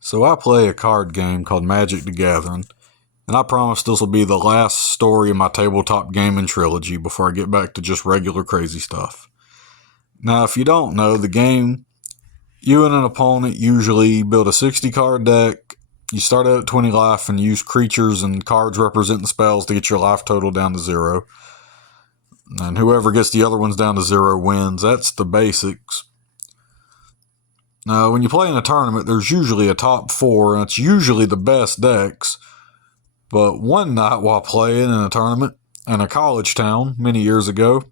So I play a card game called Magic the Gathering, and I promise this will be the last story in my tabletop gaming trilogy before I get back to just regular crazy stuff. Now, if you don't know, the game, you and an opponent usually build a 60 card deck. You start out at 20 life and use creatures and cards representing spells to get your life total down to 0. And whoever gets the other ones down to 0 wins. That's the basics. Now, when you play in a tournament, there's usually a top 4, and it's usually the best decks. But one night while playing in a tournament in a college town many years ago,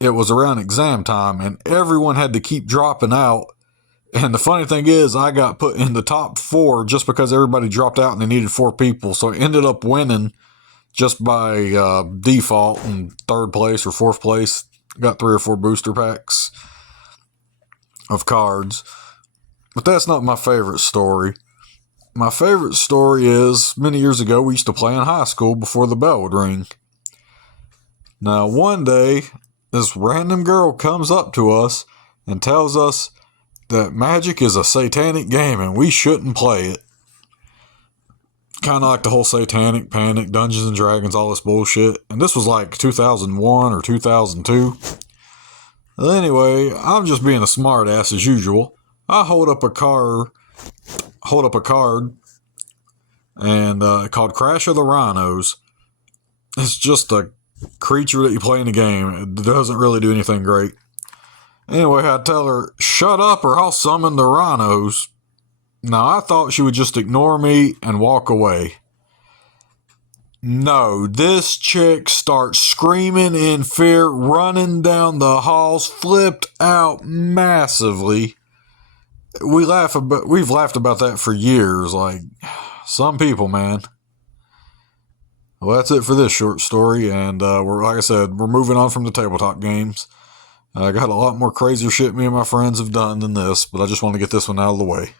it was around exam time, and everyone had to keep dropping out. And the funny thing is, I got put in the top 4 just because everybody dropped out and they needed 4 people. So I ended up winning just by default in 3rd place or 4th place. Got 3 or 4 booster packs of cards. But that's not my favorite story. My favorite story is many years ago we used to play in high school before the bell would ring. Now one day this random girl comes up to us and tells us that Magic is a satanic game and we shouldn't play it. Kind of like the whole satanic panic, Dungeons and Dragons, all this bullshit. And this was like 2001 or 2002. Anyway, I'm just being a smart ass as usual. I hold up a card and called Crash of the Rhinos. It's just a creature that you play in the game. It doesn't really do anything great. Anyway, I tell her, shut up or I'll summon the rhinos. Now, I thought she would just ignore me and walk away. No, this chick starts screaming in fear, running down the halls, flipped out massively. We've laughed about that for years. Like, some people, man. Well, that's it for this short story, and like I said, we're moving on from the tabletop games. I got a lot more crazier shit me and my friends have done than this, but I just want to get this one out of the way.